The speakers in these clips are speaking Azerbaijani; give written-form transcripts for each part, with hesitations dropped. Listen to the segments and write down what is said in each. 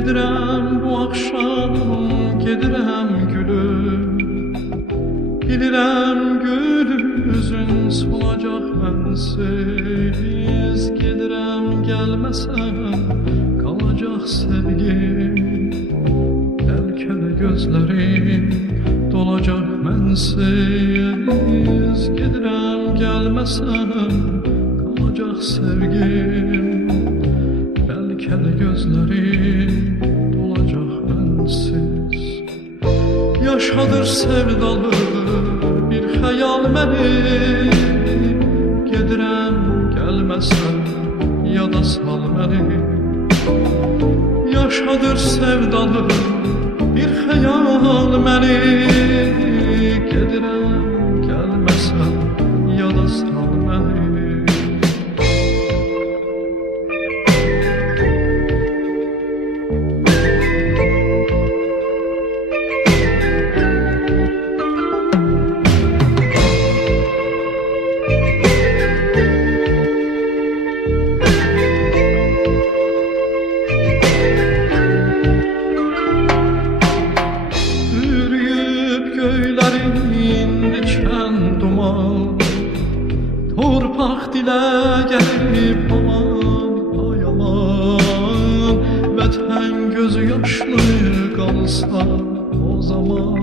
Gedirəm bu axşam, gedirəm gülüm. Bilirəm gül üzün solacaq mənsiz. Gedirəm gəlməsən qalacaq sevgim. Bəlkə gözlərim dolacaq mənsiz. Gedirəm gəlməsən qalacaq sevgim. Bəlkə gözlərim dolacaq mənsiz. Yaşadır sevdalı bir xəyal məni. Gedirəm gəlməsən yada sal məni. Yaşadır sevdalı bir xəyal məni. Gedirəm gəlməsən yada sal məni. Torpaq dilə gəlib aman, ay aman. Vətən gözü yaşlı qalsa o zaman.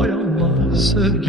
Ay Allah sevgilim.